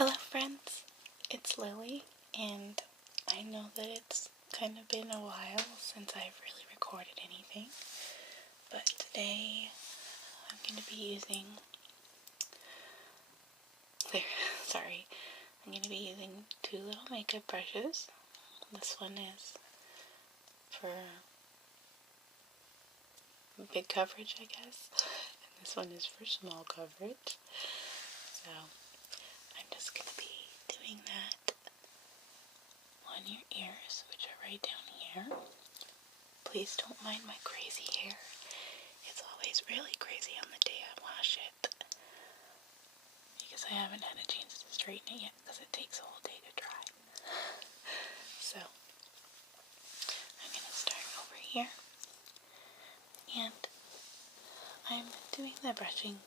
Hello friends, it's Lily, and I know that it's kind of been a while since I've really recorded anything, but today I'm going to be using, I'm going to be using two little makeup brushes. This one is for big coverage, I guess, and this one is for small coverage, so I'm just going to be doing that on your ears, which are right down here. Please don't mind my crazy hair. It's always really crazy on the day I wash it, because I haven't had a chance to straighten it yet, because it takes a whole day to dry. So, I'm going to start over here, and I'm doing the brushing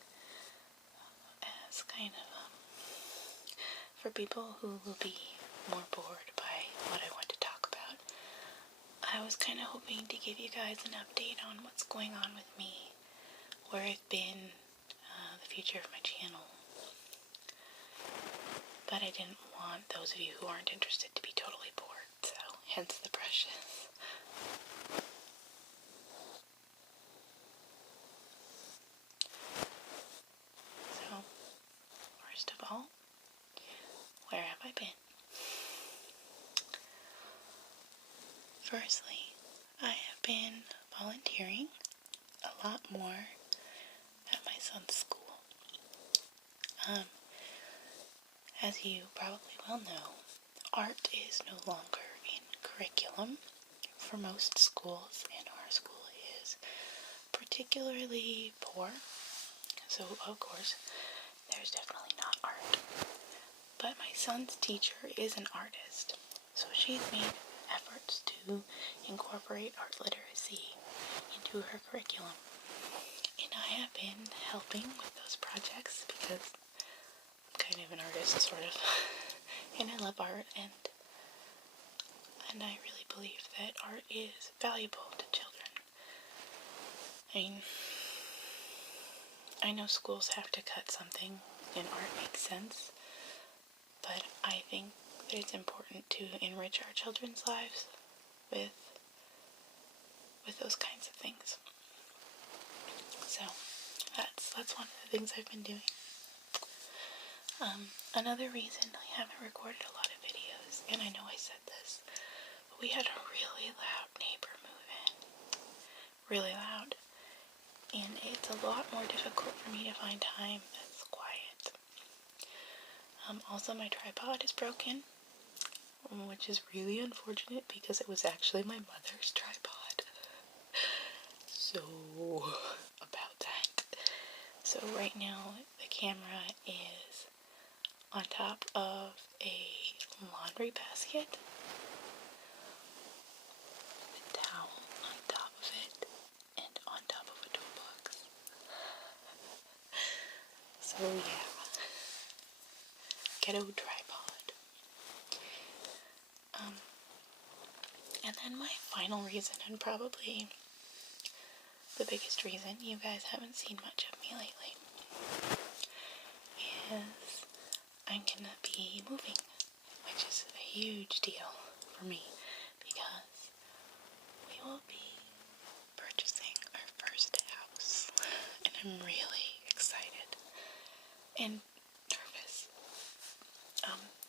as kind of for people who will be more bored by what I want to talk about. I was kind of hoping to give you guys an update on what's going on with me, where I've been, the future of my channel. But I didn't want those of you who aren't interested to be totally bored, so hence the brushes. So, first of all, where have I been? Firstly, I have been volunteering a lot more at my son's school. As you probably well know, art is no longer in curriculum for most schools, and our school is particularly poor. So, of course, there's definitely not art. But my son's teacher is an artist, so she's made efforts to incorporate art literacy into her curriculum. And I have been helping with those projects because I'm kind of an artist, sort of. And I love art, and I really believe that art is valuable to children. I mean, I know schools have to cut something, and art makes sense, but I think that it's important to enrich our children's lives with those kinds of things. So that's one of the things I've been doing. Another reason I haven't recorded a lot of videos, and I know I said this, but we had a really loud neighbor move in. Really loud. And it's a lot more difficult for me to find time that's quiet. Also, my tripod is broken, which is really unfortunate because it was actually my mother's tripod. So, about that. So right now, the camera is on top of a laundry basket, with a towel on top of it, and on top of a toolbox. So yeah, ghetto tripod. And then my final reason, and probably the biggest reason you guys haven't seen much of me lately, is I'm gonna be moving, which is a huge deal for me, because we will be purchasing our first house, and I'm really excited and nervous.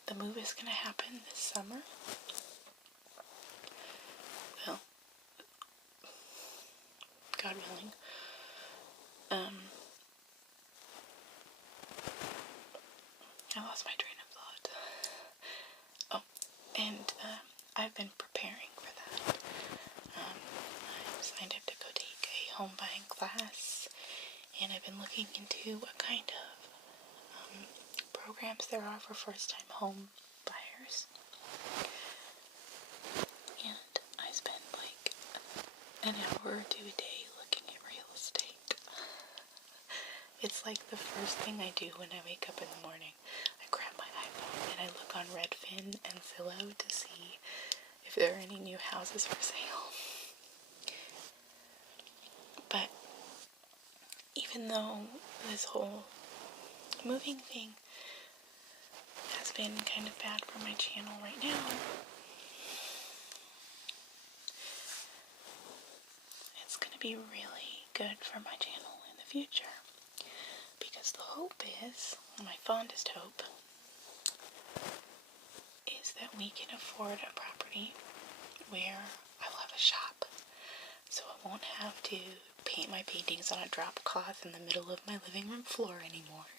The move is gonna happen this summer. Well, God willing. I lost my train of thought. Oh, and I've been preparing for that. I signed up to go take a home buying class, and I've been looking into what kind of programs there are for first-time home buyers. And I spend like an hour or two a day looking at real estate. It's like the first thing I do when I wake up in the morning. I grab my iPhone and I look on Redfin and Zillow to see if there are any new houses for sale. But even though this whole moving thing been kind of bad for my channel right now. It's going to be really good for my channel in the future. Because the hope is, my fondest hope, is that we can afford a property where I will have a shop. So I won't have to paint my paintings on a drop cloth in the middle of my living room floor anymore.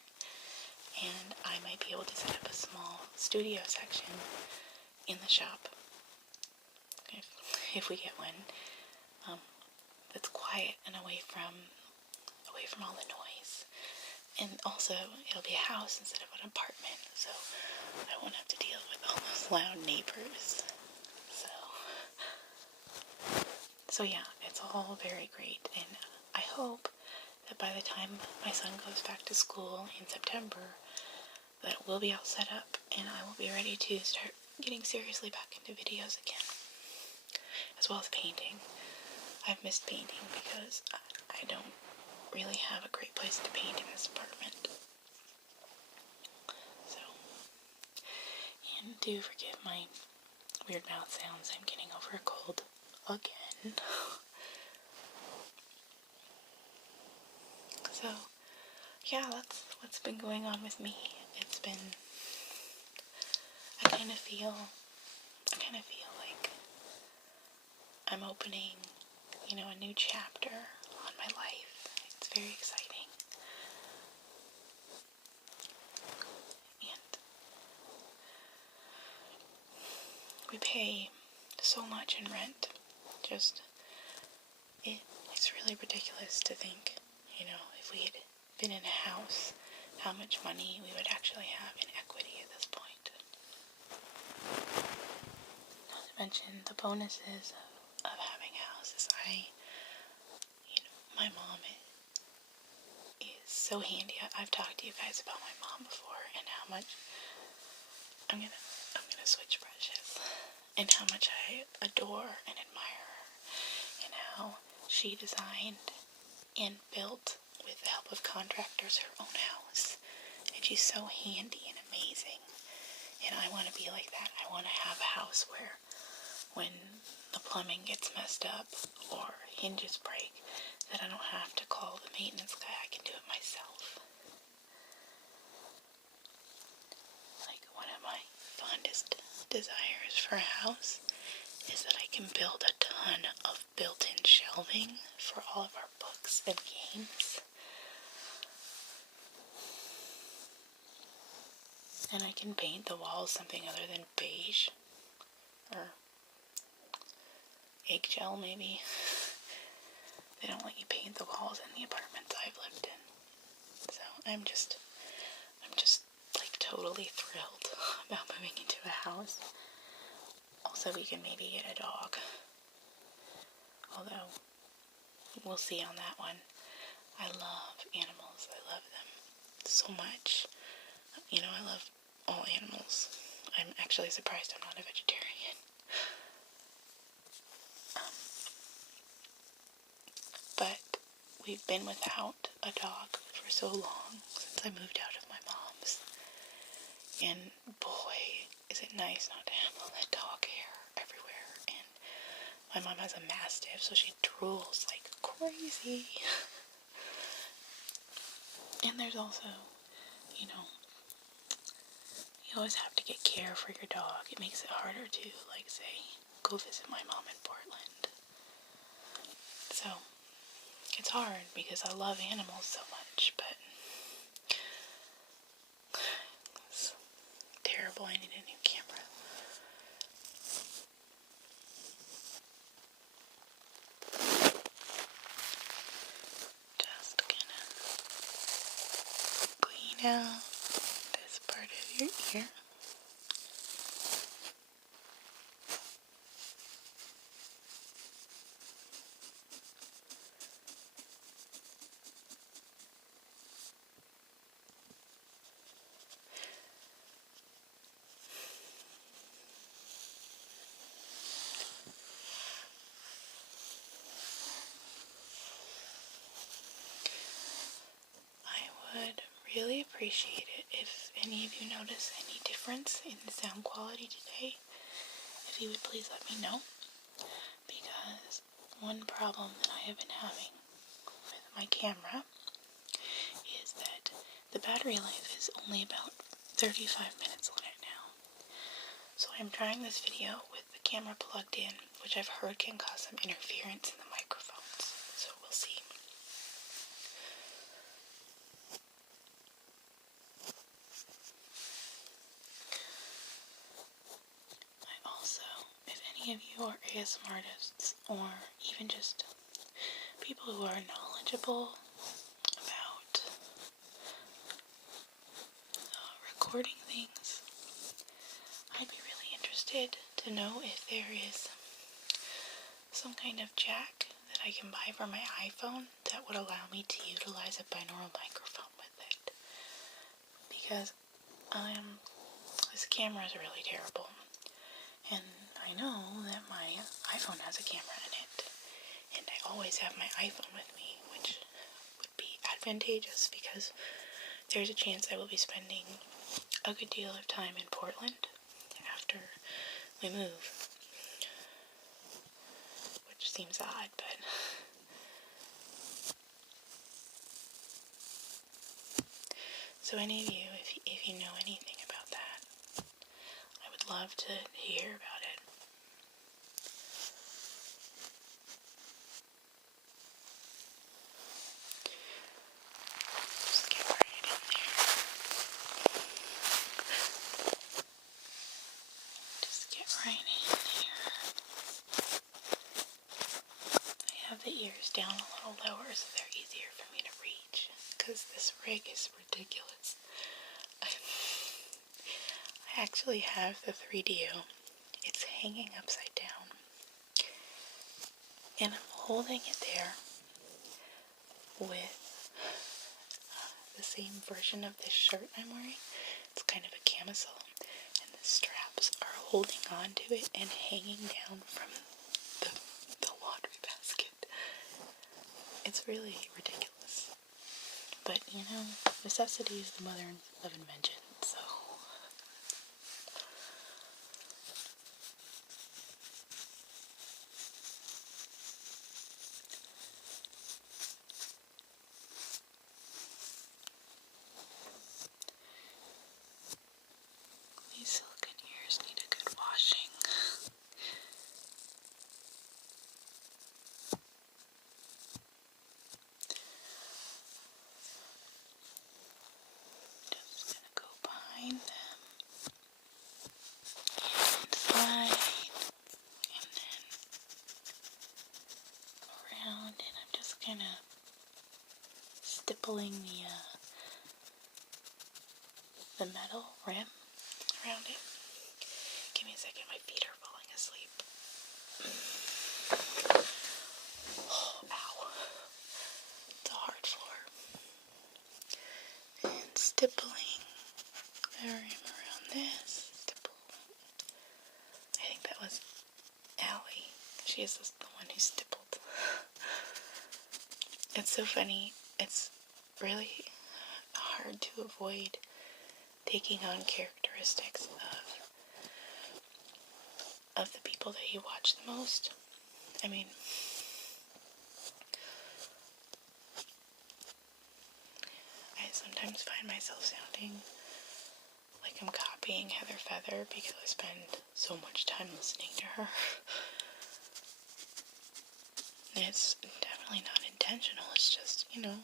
And I might be able to set up a small studio section in the shop, if we get one, that's quiet and away from all the noise. And also, it'll be a house instead of an apartment, so I won't have to deal with all those loud neighbors. So yeah, it's all very great, and I hope that by the time my son goes back to school in September, that we'll be all set up, and I will be ready to start getting seriously back into videos again, as well as painting. I've missed painting because I don't really have a great place to paint in this apartment. So, and do forgive my weird mouth sounds. I'm getting over a cold again. So, yeah, that's what's been going on with me. It's been, I kind of feel like I'm opening, a new chapter on my life. It's very exciting. And we pay so much in rent. It's really ridiculous to think, if we had been in a house, how much money we would actually have in equity at this point. Not to mention the bonuses of having a house is my mom is so handy. I've talked to you guys about my mom before and how much I'm gonna switch brushes, and how much I adore and admire her, and how she designed and built, with the help of contractors, her own house. And she's so handy and amazing. And I want to be like that. I want to have a house where when the plumbing gets messed up or hinges break, that I don't have to call the maintenance guy. I can do it myself. Like, one of my fondest desires for a house is that I can build a ton of built-in shelving for all of our books and games. And I can paint the walls something other than beige or eggshell, maybe. They don't let you paint the walls in the apartments I've lived in. So I'm just like totally thrilled about moving into a house. Also, we can maybe get a dog. Although, we'll see on that one. I love animals. I love them so much. I love all animals. I'm actually surprised I'm not a vegetarian. But we've been without a dog for so long, since I moved out of my mom's. And boy, is it nice not to have all that dog hair everywhere. And my mom has a Mastiff, so she drools like crazy. And there's also, you always have to get care for your dog. It makes it harder to, like, say, go visit my mom in Portland. So, it's hard because I love animals so much, but it's terrible. I need a new camera. Just gonna clean out this part of your ear. I would really appreciate it if any of you notice any difference in the sound quality today. If you would please let me know, because one problem that I have been having with my camera is that the battery life is only about 35 minutes on it now. So I'm trying this video with the camera plugged in, which I've heard can cause some interference in the microphones. So we'll see. I also, if any of you are ASMR artists, or even just people who are knowledgeable about recording things, I'd be really interested to know if there is some kind of jack that I can buy for my iPhone that would allow me to utilize a binaural microphone with it. Because this camera is really terrible. And I know that my iPhone has a camera in it. And I always have my iPhone with me, which would be advantageous because there's a chance I will be spending a good deal of time in Portland after we move. Which seems odd, but so any of you, if you know anything about that, I would love to hear about it. Just get right in there. Just get right in here. I have the ears down a little lower so they're easier for me to reach, because this rig is ridiculous. I actually have the 3DO. It's hanging upside down. And I'm holding it there with the same version of this shirt I'm wearing. It's kind of a camisole. And the straps are holding on to it and hanging down from the laundry basket. It's really ridiculous. But, you know, necessity is the mother of invention, so... These silicone ears need a good washing. Just gonna go behind them, inside, and then around, and I'm just kind of stippling the metal rim around it. Give me a second, my feet are falling asleep. Oh, ow. It's a hard floor. And stippling the rim around this. Stipple. I think that was Allie. She is the one who stippled. It's so funny. It's really hard to avoid taking on characteristics of the people that you watch the most. I mean, I sometimes find myself sounding like I'm copying Heather Feather because I spend so much time listening to her. And it's definitely not intentional. It's just, you know,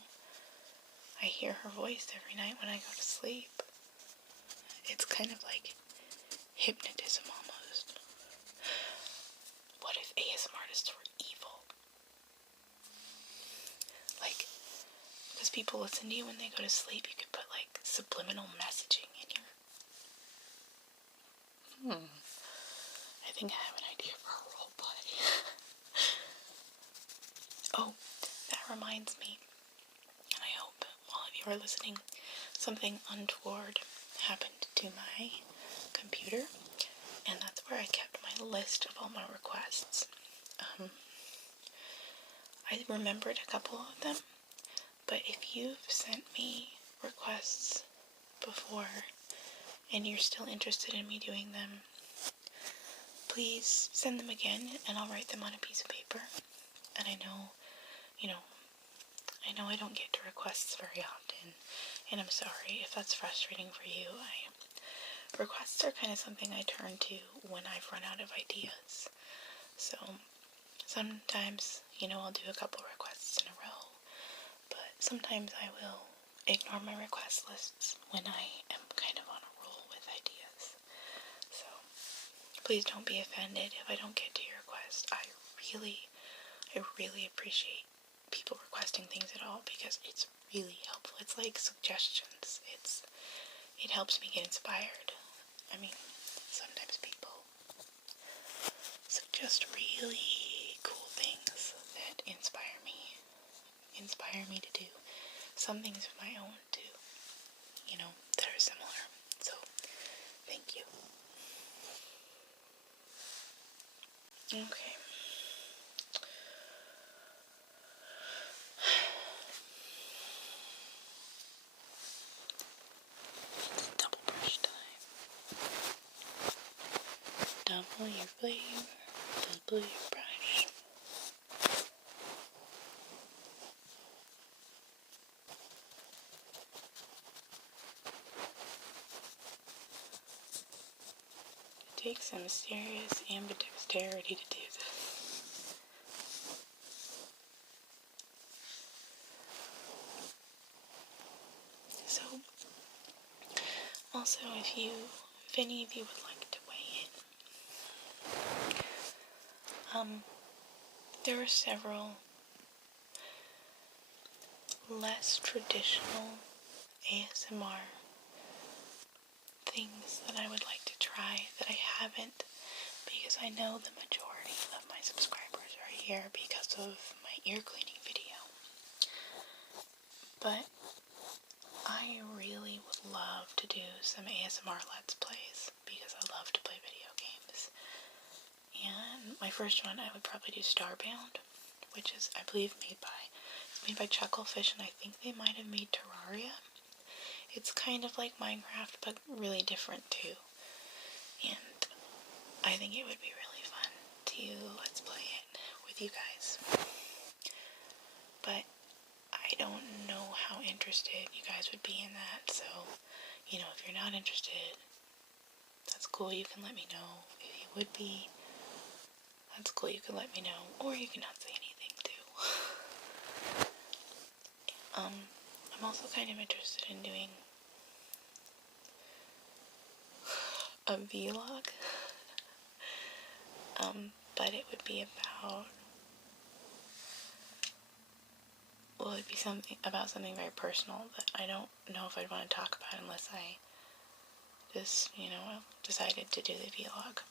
I hear her voice every night when I go to sleep. It's kind of like hypnotism almost. What if ASMR artists were evil? Like, because people listen to you when they go to sleep, you could put like subliminal messaging in your... I think I have an idea for a roleplay. Oh, that reminds me, and I hope all of you are listening, something untoward happened to my computer, and that's where I kept my list of all my requests. I remembered a couple of them, but if you've sent me requests before and you're still interested in me doing them, please send them again and I'll write them on a piece of paper. And I know I don't get to requests very often, and I'm sorry if that's frustrating for you. Requests are kind of something I turn to when I've run out of ideas. So sometimes, I'll do a couple requests in a row, but sometimes I will ignore my request lists when I am kind of on a roll with ideas. So please don't be offended if I don't get to your request. I really appreciate people requesting things at all because it's really helpful. It's like suggestions. It helps me get inspired. I mean, sometimes people suggest really cool things that inspire me to do some things of my own too, that are similar. So, thank you. Okay. It's double brush time. Double your flavor, double your brush. It takes some serious ambidexterity to do this. So, also, if any of you would like to weigh in, there are several less traditional ASMR things that I would like to try that I haven't, because I know the majority of my subscribers are here because of my ear cleaning video. But I really would love to do some ASMR Let's Plays because I love to play video games. And my first one I would probably do Starbound, which is, I believe, made by Chucklefish, and I think they might have made Terraria. It's kind of like Minecraft, but really different too. And I think it would be really fun to Let's Play it with you guys. But I don't know how interested you guys would be in that, so, if you're not interested, that's cool, you can let me know. If you would be, that's cool, you can let me know, or you can not say anything too. I'm also kind of interested in doing a vlog, but it would be it'd be something very personal that I don't know if I'd want to talk about unless I just, decided to do the vlog.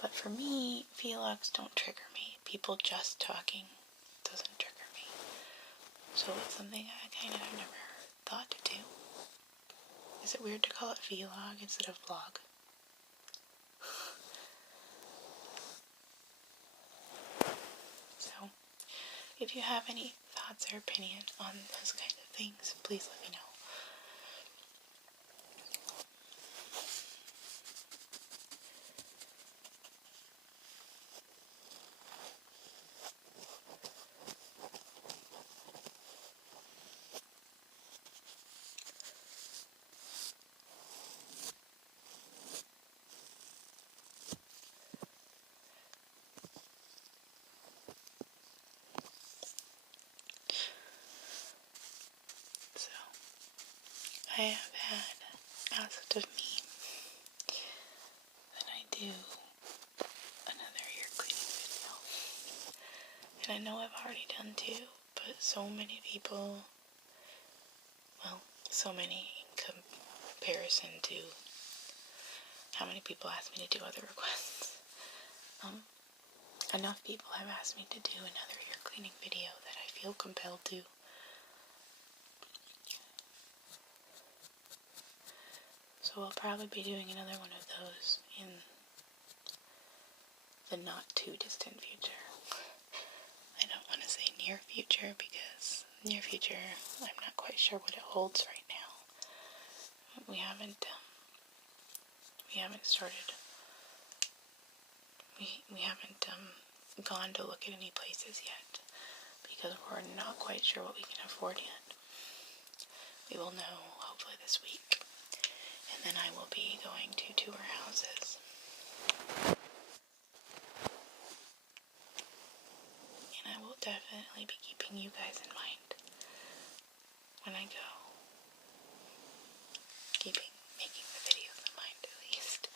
But for me, vlogs don't trigger me. People just talking doesn't trigger me. So it's something I kind of have never thought to do. Is it weird to call it vlog instead of vlog? So, if you have any thoughts or opinion on those kinds of things, please let me know. So, I have had asked of me that I do another ear cleaning video. And I know I've already done two, but so many people, so many in comparison to how many people ask me to do other requests. Enough people have asked me to do another ear cleaning video that I feel compelled to. So I'll probably be doing another one of those in the not too distant future. I don't want to say near future because near future. I'm not quite sure what it holds right now. We haven't started. We haven't gone to look at any places yet because we're not quite sure what we can afford yet. We will know hopefully this week, and then I will be going to tour houses. And I will definitely be keeping you guys in mind when I go. Making the videos in mind at least.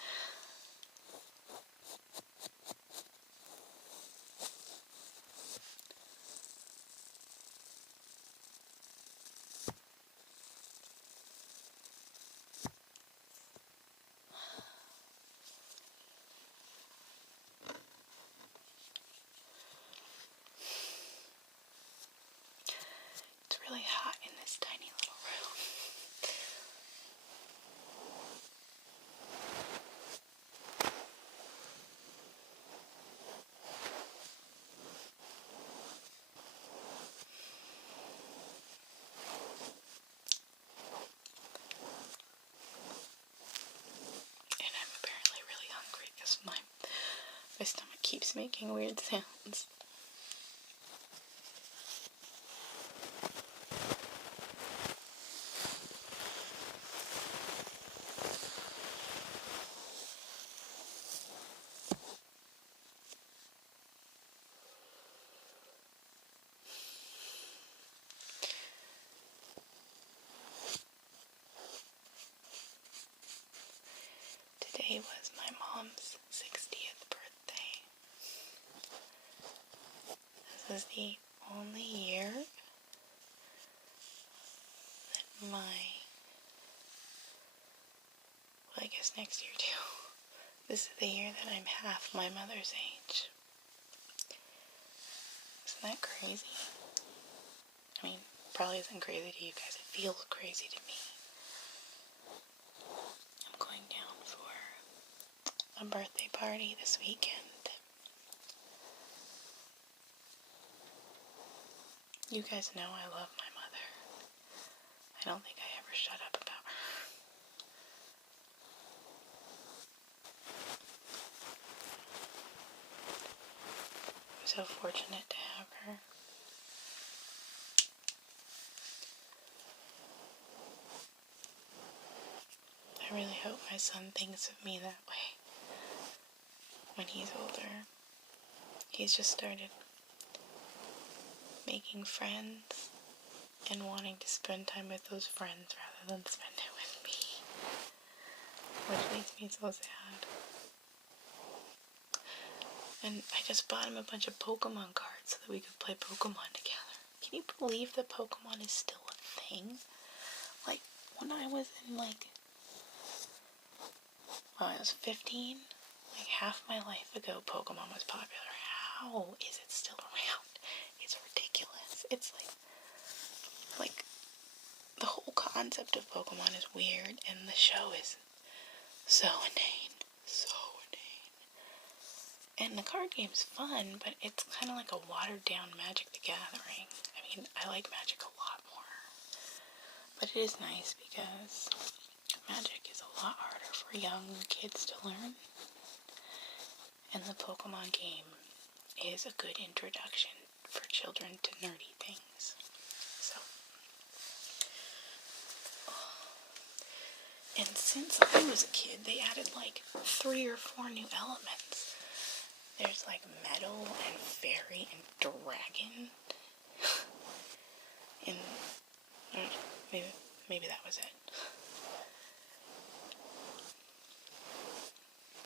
It's really hot in this tiny little room. And I'm apparently really hungry because my stomach keeps making weird sounds. Today was my mom's 60th birthday. This is the only year that I guess next year too. This is the year that I'm half my mother's age. Isn't that crazy? I mean, probably isn't crazy to you guys. It feels crazy to me. I'm going down for a birthday party this weekend. You guys know I love my mother. I don't think I ever shut up about her. I'm so fortunate to have her. I really hope my son thinks of me that way when he's older. He's just started making friends and wanting to spend time with those friends rather than spend it with me, which makes me so sad. And I just bought him a bunch of Pokemon cards so that we could play Pokemon together. Can you believe that Pokemon is still a thing? Like, when I was in I was 15, like half my life ago, Pokemon was popular. How is it still around? It's ridiculous. It's like the whole concept of Pokemon is weird, and the show is so inane. So inane. And the card game's fun, but it's kind of like a watered-down Magic the Gathering. I mean, I like Magic a lot more. But it is nice because Magic is a lot harder for young kids to learn. And the Pokemon game is a good introduction for children to nerdy things. So, and since I was a kid, they added like 3 or 4 new elements. There's like metal and fairy and dragon. And maybe that was it.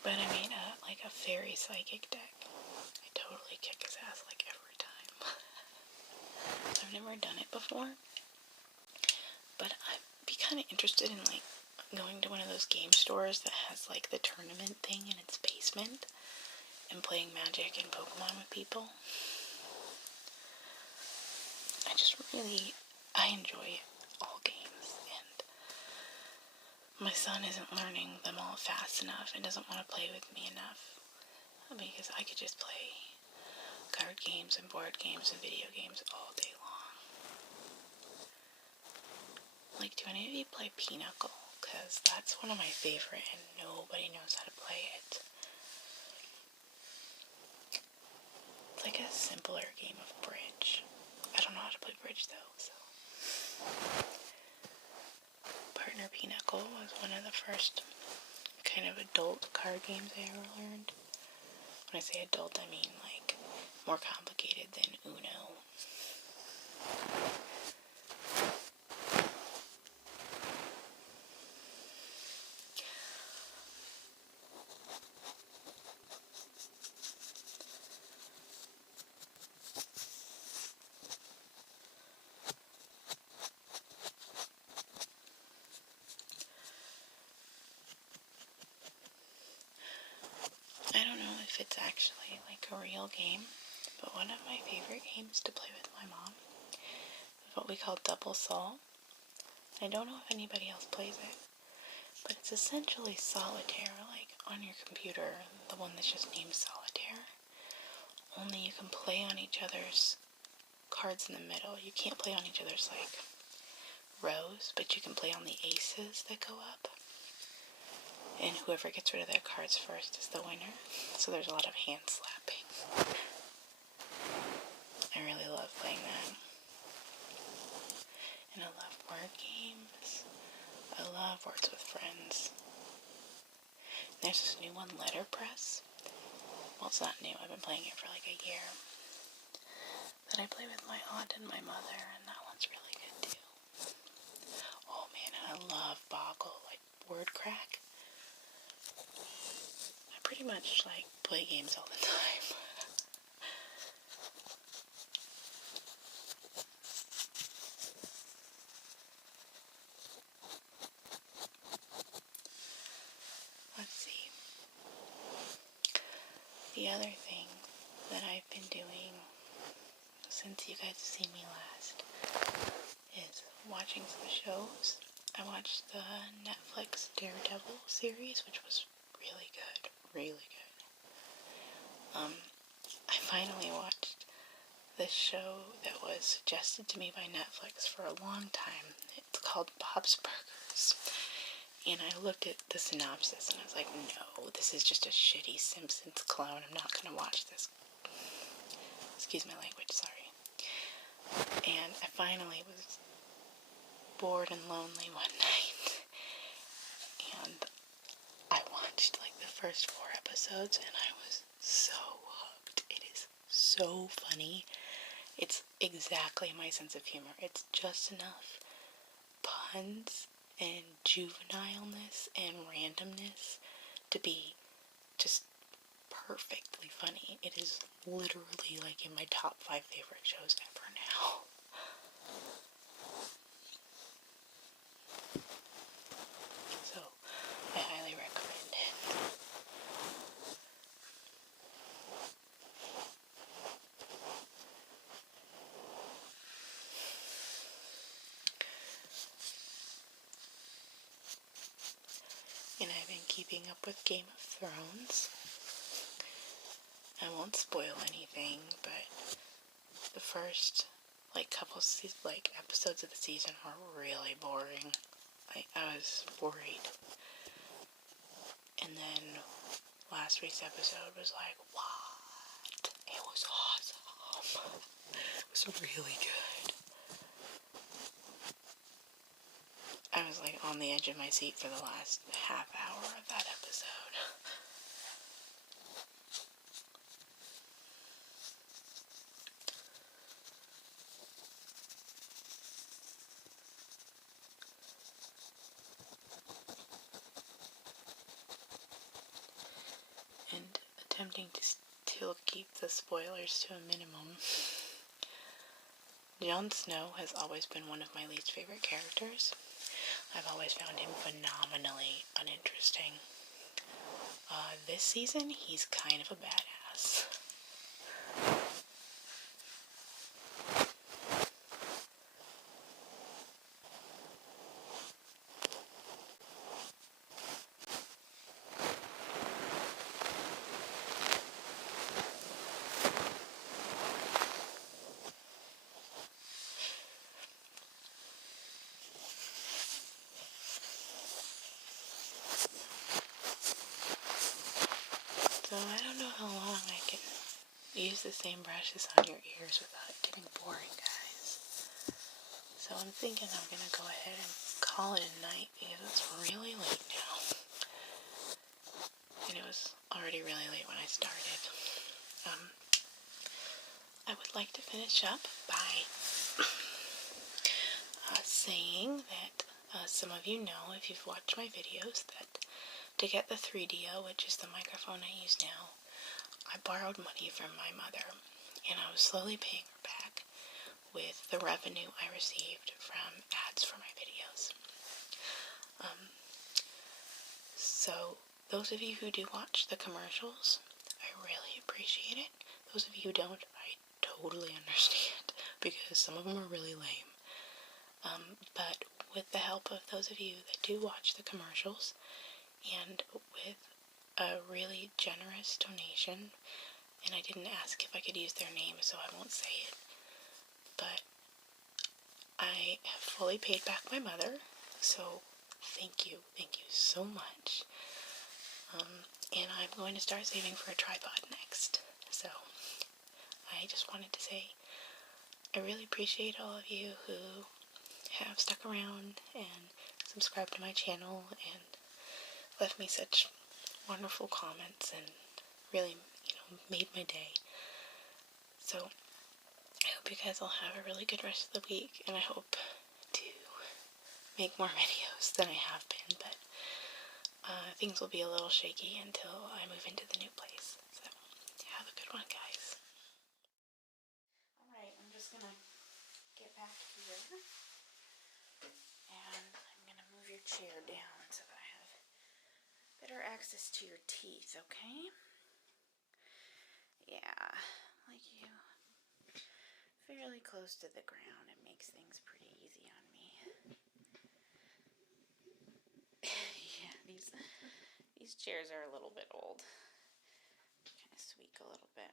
But I made a fairy psychic deck. I totally kick his ass like every time. I've never done it before. But I'd be kind of interested in going to one of those game stores that has the tournament thing in its basement and playing Magic and Pokemon with people. I enjoy all games, and my son isn't learning them all fast enough and doesn't want to play with me enough because I could just play card games and board games and video games all day long. Like, do any of you play Pinochle? Because that's one of my favorite and nobody knows how to play it. It's like a simpler game of bridge. I don't know how to play bridge though, so. Partner Pinochle was one of the first kind of adult card games I ever learned. When I say adult, I mean like more complicated than Uno. I don't know if it's actually like a real game, but one of my favorite games to play with my mom is what we call Double Sol. I don't know if anybody else plays it, but it's essentially solitaire, like on your computer, the one that's just named Solitaire. Only you can play on each other's cards in the middle. You can't play on each other's like rows, but you can play on the aces that go up. And whoever gets rid of their cards first is the winner. So there's a lot of hand slapping. I really love playing that. And I love word games. I love Words with Friends. There's this new one, Letterpress. Well, it's not new. I've been playing it for like a year. That I play with my aunt and my mother, and that one's really good too. Oh man, and I love Boggle, like word crack. I pretty much like play games all the time. Let's see. The other thing that I've been doing since you guys have seen me last is watching some shows. I watched the Netflix Daredevil series, which was really good. Really good. I finally watched this show that was suggested to me by Netflix for a long time. It's called Bob's Burgers. And I looked at the synopsis and I was like, no, this is just a shitty Simpsons clone. I'm not going to watch this. Excuse my language, sorry. And I finally was bored and lonely one night. And I watched like the first 4 episodes and I was so hooked. It is so funny. It's exactly my sense of humor. It's just enough puns and juvenileness and randomness to be just perfectly funny. It is literally like in my top 5 favorite shows ever now. So, I highly recommend it. And I've been keeping up with Game of Thrones. I won't spoil anything, but the first couple episodes of the season were really boring. I was worried. And then last week's episode was like, what? It was awesome. It was really good. I was like on the edge of my seat for the last half hour of that episode. And attempting to still keep the spoilers to a minimum. Jon Snow has always been one of my least favorite characters. I've always found him phenomenally uninteresting. This season, he's kind of a badass. I don't know how long I can use the same brushes on your ears without it getting boring, guys. So I'm thinking I'm going to go ahead and call it a night because it's really late now. And it was already really late when I started. I would like to finish up by saying that some of you know, if you've watched my videos, that to get the 3DO, which is the microphone I use now, I borrowed money from my mother, and I was slowly paying her back with the revenue I received from ads for my videos. So those of you who do watch the commercials, I really appreciate it. Those of you who don't, I totally understand, because some of them are really lame. But with the help of those of you that do watch the commercials, and with a really generous donation, and I didn't ask if I could use their name, so I won't say it, but I have fully paid back my mother, so thank you so much. And I'm going to start saving for a tripod next, so I just wanted to say I really appreciate all of you who have stuck around and subscribed to my channel and left me such wonderful comments and really, made my day. So I hope you guys all have a really good rest of the week, and I hope to make more videos than I have been, but things will be a little shaky until I move into the new place. So have a good one, guys. Alright, I'm just gonna get back here, and I'm gonna move your chair down so that I have better access to your teeth, okay? Yeah, like you, fairly close to the ground. It makes things pretty easy on me. Yeah, these chairs are a little bit old. Kind of squeak a little bit.